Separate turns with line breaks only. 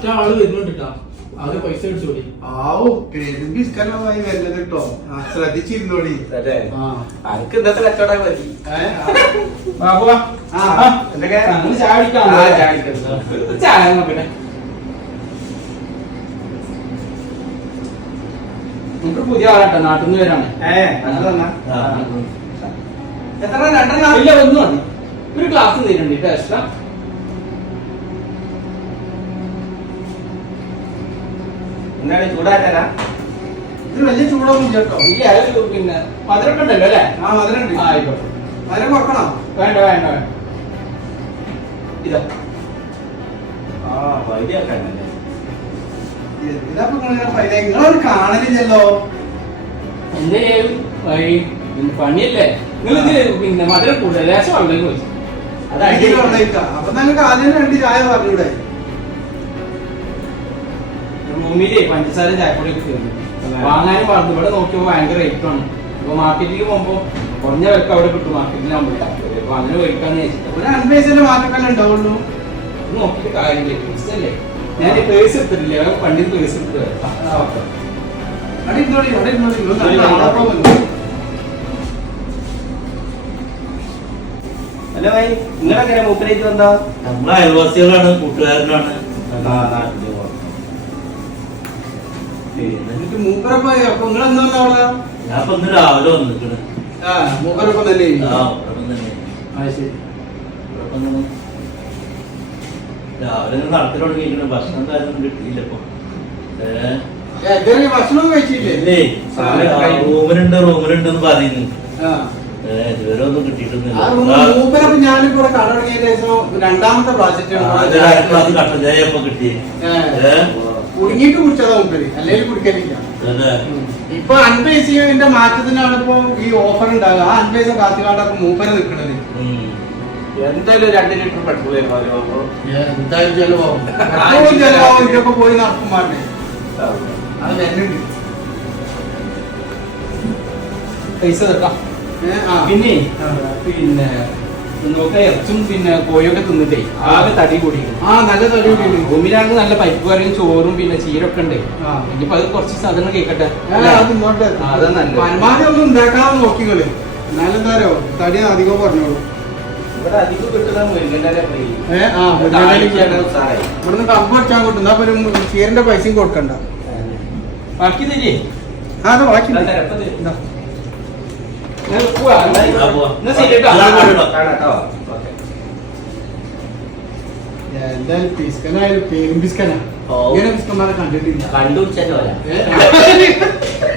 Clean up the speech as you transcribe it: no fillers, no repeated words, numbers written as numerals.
മറ്റാള് വരുന്നുണ്ട് കേട്ടോ. അത് പൈസ അടിച്ചോടി.
ആവോ ബിസ്കലമായി വരുന്നത് കേട്ടോ. ശ്രദ്ധിച്ചിരുന്നോടി.
അനക്ക് ഇന്നത്തെ കച്ചവടം മതി.
ചായ നോക്കട്ടെ. നമുക്ക് പുതിയ ആളാട്ടോ, നാട്ടിൽ നിന്ന് വരാണ്.
എത്ര രണ്ടെണ്ണം?
ഇല്ല, ഒന്നും മതി. ഒരു ഗ്ലാസ് തരുന്നുണ്ട് കേട്ടോ എക്സ്ട്രാ.
എന്താണ് ചൂടാക്കാനാ?
ഇത് വലിയ ചൂടൊന്നും കേട്ടോ.
ഇല്ല, അത് പിന്നെ മധുരൊക്കെ ഉണ്ടല്ലോ അല്ലേ?
ആ മധുരണ്ട്.
ആയിക്കോട്ടെ.
മധുരം കുറക്കണം.
വേണ്ട വേണ്ട വേണ്ട. ഇതാ
വൈദ്യാക്കാനല്ലേ?
ഇതപ്പൊ നിങ്ങളൊരു കാണലില്ലല്ലോ.
എന്റെ പണിയല്ലേ നിങ്ങളിത് പിന്നെ മധുരം കൂടുതൽ ലേശം ഉണ്ടെങ്കിൽ ചോദിച്ചു.
അത് അടിയിൽ കൊണ്ടേക്കാം. അപ്പൊ നിങ്ങൾക്ക് ആദ്യം 2 ചായ പറഞ്ഞൂടെ?
റൂമിലേ പഞ്ചസാര ചായപ്പൊടി വാങ്ങാനും പറഞ്ഞു. ഇവിടെ നോക്കിയപ്പോ ഭയങ്കര റേറ്റ് ആണ്. അപ്പൊ മാർക്കറ്റിൽ പോകുമ്പോ കുറഞ്ഞ വിലക്ക് അവിടെ കിട്ടും മാർക്കറ്റിലാകുമ്പോ. അപ്പൊ അങ്ങനെ മേടിക്കാന്ന് വെച്ചിട്ട്
ഒരു 5 പൈസന്റെ മാറ്റക്കല്ലേ ഉണ്ടാവുള്ളൂ.
നോക്കിയിട്ട് കാര്യമില്ലേ, ഫിക്സല്ലേ. ഞാൻ പേഴ്സ് എടുത്തിട്ടില്ലേ, പണ്ടിന് പേഴ്സ് എടുത്ത്
അല്ല ഭായി, നിങ്ങളെങ്ങനെ മൂപ്പരേറ്റ് വന്നോ?
നമ്മളെ അയൽവാസികളാണ്, കൂട്ടുകാരനാണ്.
മൂപ്പരപ്പായി. അപ്പൊ നിങ്ങൾ എന്താ അവിടെ?
ഞാൻ ഇപ്പൊ ഇന്ന് രാവിലെ വന്നിക്കണ്.
മൂപ്പരപ്പം തന്നെ.
രാവിലെ നടത്തി തുടങ്ങിയിരിക്കണ ഭക്ഷണം കാര്യമൊന്നും കിട്ടിയില്ല ഇപ്പൊ.
ഭക്ഷണം കഴിച്ചില്ലേ?
റൂമിലുണ്ടെന്ന് പറയുന്നു. ഇതുവരെ ഒന്നും കിട്ടിയിട്ടൊന്നുമില്ല.
മൂപ്പരപ്പം ഞാനിപ്പോ കട തുടങ്ങിയ ശേഷം 2ാമത്തെ പ്രാവശ്യം
കട്ടൻ ചായ ഇപ്പൊ കിട്ടി.
കുടുങ്ങിയിട്ട് കുടിച്ചതാ മൂപ്പര്, അല്ലെങ്കിൽ കുടിക്കലില്ല. ഇപ്പൊ 5 പൈസന്റെ മാറ്റത്തിനാണ് ഇപ്പൊ ഈ ഓഫർ ഉണ്ടാകുക. ആ 5 പൈസ കാത്തുകാണ്ടൊക്കെ മൂപ്പര് നിൽക്കണത്.
എന്തായാലും 2 ലിറ്റർ പെട്രോൾ
എന്തായാലും ചെലവാകും. ഇതൊക്കെ പോയി നടക്കുമാറേ. അത് വരുന്നുണ്ട്.
പൈസ തട്ടാം. പിന്നെ പിന്നെ നിങ്ങൾക്ക് ഇറച്ചും പിന്നെ കോഴിയൊക്കെ തിന്നിട്ടേ ആകെ തടി കൂടിയിരുന്നു.
നല്ല തടി കൂടിയിരുന്നു.
ഭൂമിയിലാണെങ്കിൽ നല്ല പരിപ്പ് കറിയും ചോറും പിന്നെ ചീരൊക്കെ ഉണ്ട്. ഇനിയിപ്പോ അത് കുറച്ച് സാധനം കേൾക്കട്ടെ.
അതാ നല്ല പരമാവധി ഒന്നും ഉണ്ടാക്കാതെ നോക്കിക്കള്. എന്നാലും എന്താരോ തടി അധികം പറഞ്ഞോളൂ.
ഇവിടെ അധികം കിട്ടുന്ന മുരിങ്ങന്റെ
ഇവിടുന്ന് കമ്പ് അടിച്ചാൽ കിട്ടും. അപ്പൊ ഒരു ചീരന്റെ പൈസയും കൊടുക്കണ്ട.
ബാക്കി തരിയേ?
അത് ബാക്കി എന്തായാലും പിസ്കനായാലും പേരും പിസ്കനാ. ഇങ്ങനെ പിസ്കന്മാരെ കണ്ടിട്ടില്ല.
കണ്ടുപിടിച്ചോ?